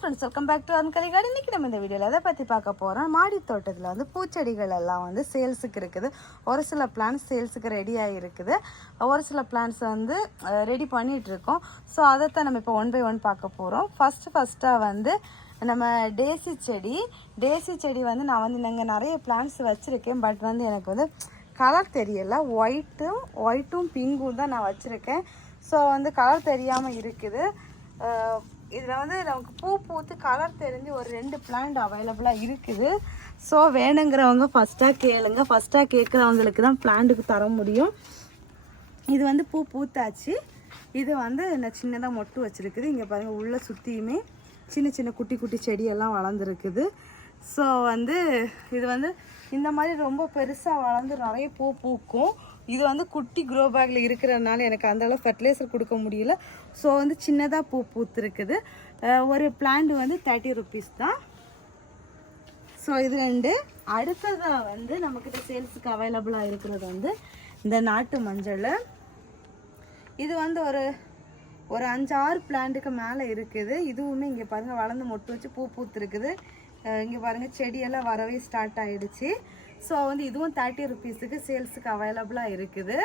Friends, welcome back to Ankali garden. இன்றைக்கி நம்ம இந்த வீடியோவில் எதை பற்றி பார்க்க போகிறோம், மாடி தோட்டத்தில் வந்து பூச்செடிகள் எல்லாம் வந்து சேல்ஸுக்கு இருக்குது. ஒரு சில பிளான்ஸ் சேல்ஸுக்கு ரெடியாக இருக்குது, ஒரு சில பிளான்ஸ் வந்து ரெடி பண்ணிகிட்ருக்கோம். ஸோ அதைத்தான் நம்ம இப்போ ஒன் பை ஒன் பார்க்க போகிறோம். ஃபஸ்ட்டாக வந்து நம்ம டேசி செடி வந்து நான் வந்து நாங்கள் நிறைய பிளான்ஸ் வச்சுருக்கேன். பட் வந்து எனக்கு வந்து கலர் தெரியலை. ஒயிட்டும் பிங்கும் தான் நான் வச்சுருக்கேன். ஸோ வந்து கலர் தெரியாமல் இருக்குது. இதில் வந்து நமக்கு பூ பூத்து கலர் தெரிஞ்சு ஒரு 2 பிளான்ட் அவைலபிளாக இருக்குது. ஸோ வேணுங்கிறவங்க ஃபஸ்ட்டாக கேளுங்க. ஃபஸ்ட்டாக கேட்குறவங்களுக்கு தான் பிளான்ட்டுக்கு தர முடியும். இது வந்து பூ பூத்தாச்சு. இது வந்து நான் சின்னதாக மொட்டு வச்சுருக்குது. இங்கே பாருங்கள், உள்ளே சுற்றியுமே சின்ன சின்ன குட்டி செடியெல்லாம் வளர்ந்துருக்குது. ஸோ வந்து இது வந்து இந்த மாதிரி ரொம்ப பெருசாக வளர்ந்து நிறைய பூ பூக்கும். இது வந்து குட்டி க்ரோ பேக்கில் இருக்கிறதுனால எனக்கு அந்தளவு ஃபர்டிலைசர் கொடுக்க முடியல. ஸோ வந்து சின்னதாக பூ பூத்துருக்குது. ஒரு பிளான்ட் வந்து 30 ருபீஸ் தான். ஸோ இது 2. அடுத்ததாக வந்து நம்மக்கிட்ட சேல்ஸுக்கு அவைலபிளாக இருக்கிறது வந்து இந்த நாட்டு மஞ்சள். இது வந்து ஒரு 5-6 பிளான்ட்டுக்கு மேலே இருக்குது. இதுவுமே இங்கே பாருங்கள் வளர்ந்து மொட்டு வச்சு பூ பூத்துருக்குது. இங்கே பாருங்கள் செடியெல்லாம் வரவே ஸ்டார்ட் ஆகிடுச்சு. ஸோ வந்து இதுவும் 30 ருபீஸுக்கு சேல்ஸுக்கு அவைலபிளாக இருக்குது.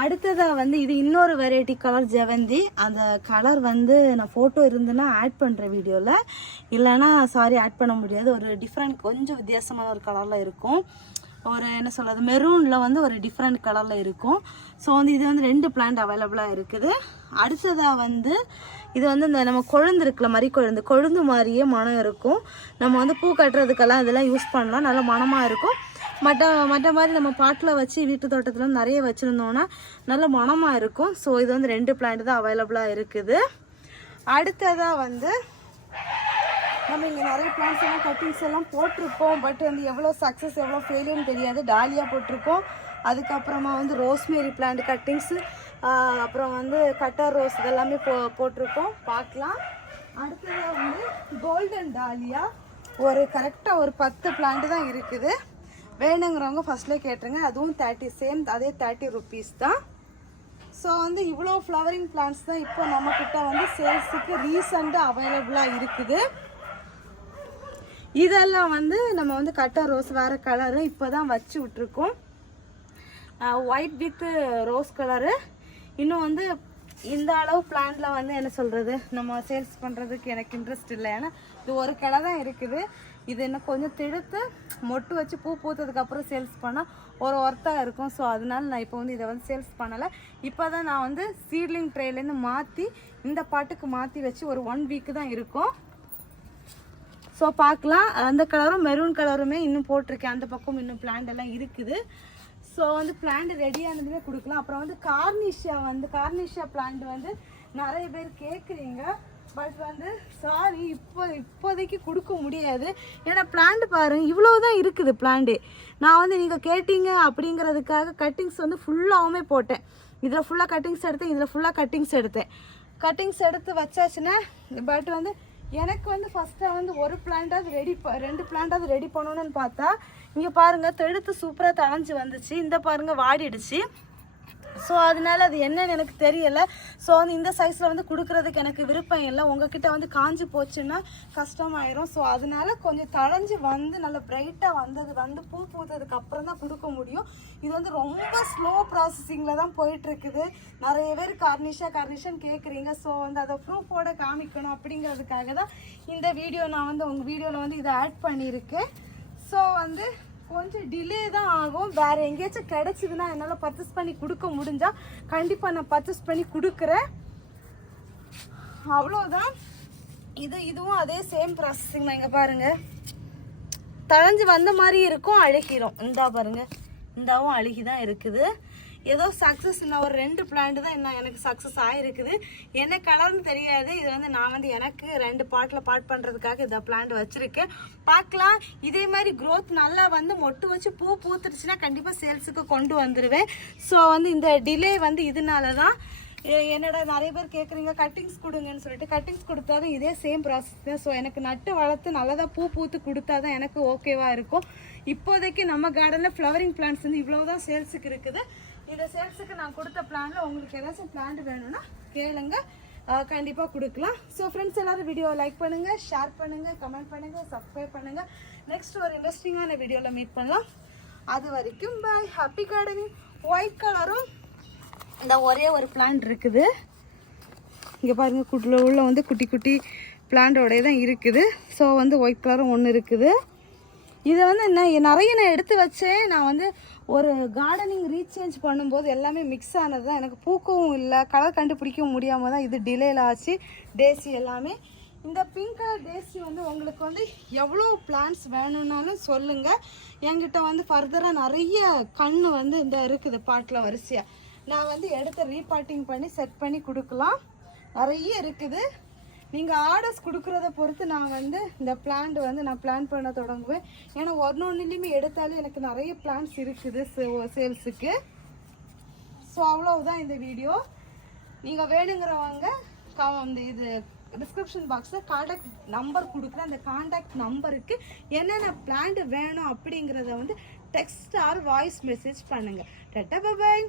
அடுத்ததாக வந்து இது இன்னொரு வெரைட்டி கலர் ஜெவந்தி. அந்த கலர் வந்து நான் ஃபோட்டோ இருந்துன்னா ஆட் பண்ணுறேன் வீடியோவில், இல்லைன்னா சாரி ஆட் பண்ண முடியாது. ஒரு டிஃப்ரெண்ட் கொஞ்சம் வித்தியாசமான ஒரு கலரில் இருக்கும். ஒரு என்ன சொல்கிறது, மெரூனில் வந்து ஒரு டிஃப்ரெண்ட் கலரில் இருக்கும். ஸோ வந்து இது வந்து 2 பிளான்ட் அவைலபிளாக இருக்குது. அடுத்ததாக வந்து இது வந்து இந்த நம்ம கொழுந்து இருக்குல்ல, கொழுந்து மாதிரியே மனம் இருக்கும். நம்ம வந்து பூ கட்டுறதுக்கெல்லாம் இதெல்லாம் யூஸ் பண்ணலாம், நல்ல மனமாக இருக்கும். மற்ற மாதிரி நம்ம பாட்டில் வச்சு வீட்டு தோட்டத்தில் நிறைய வச்சுருந்தோன்னா நல்ல மனமாக இருக்கும். ஸோ இது வந்து 2 பிளான்ட் தான் அவைலபிளாக இருக்குது. அடுத்ததாக வந்து நம்ம இங்கே நிறைய பிளான்ஸ் எல்லாம் கட்டிங்ஸ் எல்லாம் போட்டிருக்கோம். பட் வந்து எவ்வளோ சக்ஸஸ் எவ்வளோ ஃபெயிலியர்னு தெரியாது. டாலியா போட்டிருக்கோம், அதுக்கப்புறமா வந்து ரோஸ்மேரி பிளான்ட் கட்டிங்ஸு, அப்புறம் வந்து கட்டர் ரோஸ் இதெல்லாமே போட்டிருக்கோம். பார்க்கலாம். அடுத்ததாக வந்து கோல்டன் டாலியா கரெக்டாக ஒரு 10 பிளான்ட் தான் இருக்குது. வேணுங்கிறவங்க ஃபஸ்ட்லேயே கேட்டுருங்க. அதுவும் 30 ருபீஸ் தான். ஸோ வந்து இவ்வளோ ஃப்ளவரிங் பிளான்ட்ஸ் தான் இப்போ நம்மக்கிட்ட வந்து சேல்ஸுக்கு ரீசெண்டாக அவைலபிளாக இருக்குது. இதெல்லாம் வந்து நம்ம வந்து கட்டர் ரோஸ் வேறு கலரு இப்போ தான் வச்சு விட்ருக்கோம். White with rose colour. இன்னும் வந்து இந்த அளவு பிளான்ட்டில் வந்து என்ன சொல்கிறது, நம்ம சேல்ஸ் பண்ணுறதுக்கு எனக்கு இன்ட்ரெஸ்ட் இல்லை. ஏன்னா இது ஒரு கடை தான் இருக்குது. இது இன்னும் கொஞ்சம் திடுத்து மொட்டு வச்சு பூ பூத்ததுக்கப்புறம் சேல்ஸ் பண்ணால் ஒரு ஒர்த்தாக இருக்கும். ஸோ அதனால நான் இப்போ வந்து இதை வந்து சேல்ஸ் பண்ணலை. இப்போ தான் நான் வந்து சீட்லிங் ட்ரேலேருந்து மாற்றி இந்த பாட்டுக்கு மாற்றி வச்சு ஒரு 1 வீக்கு தான் இருக்கும். ஸோ பார்க்கலாம். அந்த கலரும் மெரூன் கலருமே இன்னும் போட்டிருக்கேன். அந்த பக்கம் இன்னும் பிளான்ட் எல்லாம் இருக்குது. ஸோ வந்து பிளான்ட் ரெடியானதுமே கொடுக்கலாம். அப்புறம் வந்து கார்னிஷியா பிளான்ட் வந்து நிறைய பேர் கேட்குறீங்க. பட் வந்து சாரி இப்போதைக்கு கொடுக்க முடியாது. ஏன்னா பிளான்ட் பாருங்கள் இவ்வளோ தான் இருக்குது பிளான்ட்டு. நான் வந்து நீங்கள் கேட்டீங்க அப்படிங்கிறதுக்காக கட்டிங்ஸ் வந்து ஃபுல்லாகவுமே போட்டேன். இதில் ஃபுல்லாக கட்டிங்ஸ் எடுத்தேன், இதில் ஃபுல்லாக கட்டிங்ஸ் எடுத்து வச்சாச்சுன்னா. பட் வந்து எனக்கு வந்து ஃபஸ்ட்டாக வந்து 2 பிளான்ட்டாவது ரெடி பண்ணணும்னு பார்த்தா இங்கே பாருங்கள் தெடுத்து சூப்பராக தழைஞ்சி வந்துச்சு. இந்த பாருங்கள் வாடிடுச்சு. ஸோ அதனால அது என்னன்னு எனக்கு தெரியலை. ஸோ வந்து இந்த சைஸில் வந்து கொடுக்குறதுக்கு எனக்கு விருப்பம் இல்லை. உங்ககிட்ட வந்து காஞ்சி போச்சுன்னா கஷ்டமாயிரும். ஸோ அதனால கொஞ்சம் தழைஞ்சி வந்து நல்ல பிரைட்டாக வந்து பூ பூத்ததுக்கு அப்புறம் தான் கொடுக்க முடியும். இது வந்து ரொம்ப ஸ்லோ ப்ராசஸிங்கில் தான் போயிட்டுருக்குது. நிறைய பேர் கார்னிஷன் கேட்குறீங்க. ஸோ வந்து அதை ப்ரூஃபோட காமிக்கணும் அப்படிங்கிறதுக்காக தான் இந்த வீடியோ நான் வந்து உங்கள் வீடியோவில் வந்து இதை ஆட் பண்ணியிருக்கேன். ஸோ வந்து கொஞ்சம் டிலே தான் ஆகும். வேறு எங்கேயாச்சும் கிடச்சிதுன்னா என்னால் பர்ச்சேஸ் பண்ணி கொடுக்க முடிஞ்சால் கண்டிப்பாக நான் பர்ச்சேஸ் பண்ணி கொடுக்குறேன். அவ்வளோதான். இதுவும் அதே சேம் ப்ராசஸிங் தான். இங்கே பாருங்கள் தழைஞ்சி வந்த மாதிரி இருக்கும், அழுகிடும். இந்தா பாருங்கள், இந்தாவும் அழுகி தான் இருக்குது. ஏதோ சக்ஸஸ் நான் ஒரு 2 பிளான்ட் தான் இன்னும் எனக்கு சக்ஸஸ் ஆகிருக்குது. என்ன கலர்னு தெரியாது. இது வந்து நான் வந்து எனக்கு 2 பாட்டில் பண்ணுறதுக்காக இந்த பிளான்ட் வச்சுருக்கேன். பார்க்கலாம். இதே மாதிரி க்ரோத் நல்லா வந்து மொட்டு வச்சு பூ பூத்துருச்சுன்னா கண்டிப்பாக சேல்ஸுக்கு கொண்டு வந்துடுவேன். ஸோ வந்து இந்த டிலே வந்து இதனால தான். என்னடா நிறைய பேர் கேட்குறீங்க கட்டிங்ஸ் கொடுங்கன்னு சொல்லிட்டு. கட்டிங்ஸ் கொடுத்தாலும் இதே சேம் ப்ராசஸ் தான். ஸோ எனக்கு நட்டு வளர்த்து நல்லதாக பூ பூத்து கொடுத்தா தான் எனக்கு ஓகேவாக இருக்கும். இப்போதைக்கு நம்ம கார்டனில் ஃப்ளவரிங் பிளான்ட்ஸ் வந்து இவ்வளோ தான் சேல்ஸுக்கு இருக்குது. இந்த சேல்ஸுக்கு நான் கொடுத்த பிளான்ல உங்களுக்கு ஏதாச்சும் பிளான்ட் வேணும்னா கேளுங்க. கண்டிப்பாக கொடுக்கலாம். ஸோ ஃப்ரெண்ட்ஸ் எல்லோரும் வீடியோவை லைக் பண்ணுங்கள், ஷேர் பண்ணுங்கள், கமெண்ட் பண்ணுங்கள், சப்ஸ்கிரைப் பண்ணுங்கள். நெக்ஸ்ட் ஒரு இன்ட்ரெஸ்டிங்கான வீடியோவில் மீட் பண்ணலாம். அது வரைக்கும் பாய். Happy gardening. ஒயிட் கலரும் இந்த ஒரே ஒரு பிளான்ட் இருக்குது. இங்கே பாருங்கள், உள்ள வந்து குட்டி குட்டி பிளான்டோடைய தான் இருக்குது. ஸோ வந்து ஒயிட் கலரும் ஒன்று இருக்குது. இதை வந்து நிறைய நான் எடுத்து வச்சேன். நான் வந்து ஒரு கார்டனிங் ரீசேஞ்ச் பண்ணும்போது எல்லாமே மிக்ஸ் ஆனது தான். எனக்கு பூக்கவும் இல்லை, கலர் கண்டுபிடிக்கவும் முடியாமல் தான் இது டிலேயில் ஆச்சு. டேசி எல்லாமே இந்த பிங்க் கலர் டேசி வந்து உங்களுக்கு வந்து எவ்வளோ பிளான்ட்ஸ் வேணும்னாலும் சொல்லுங்கள். என்கிட்ட வந்து ஃபர்தராக நிறைய கன்று வந்து இந்த இருக்குது பாட்டில் வரிசையாக. நான் வந்து எடுத்து ரீபாட்டிங் பண்ணி செட் பண்ணி கொடுக்கலாம். நிறைய இருக்குது. நீங்கள் ஆர்டர்ஸ் கொடுக்குறத பொறுத்து நான் வந்து இந்த பிளான்ட் வந்து நான் பிளான் பண்ண தொடங்குவேன். ஏன்னா ஒன்றுலையுமே எடுத்தாலும் எனக்கு நிறைய பிளான்ட்ஸ் இருக்குது சேல்ஸுக்கு. ஸோ அவ்வளவுதான் இந்த வீடியோ. நீங்கள் வேணுங்கிறவங்க இந்த இது டிஸ்கிரிப்ஷன் பாக்ஸில் காண்டாக்ட் நம்பர் கொடுக்குறேன். அந்த காண்டாக்ட் நம்பருக்கு என்னென்ன பிளான்ட் வேணும் அப்படிங்கிறத வந்து டெக்ஸ்ட் ஆர் வாய்ஸ் மெசேஜ் பண்ணுங்கள். Tata bye bye.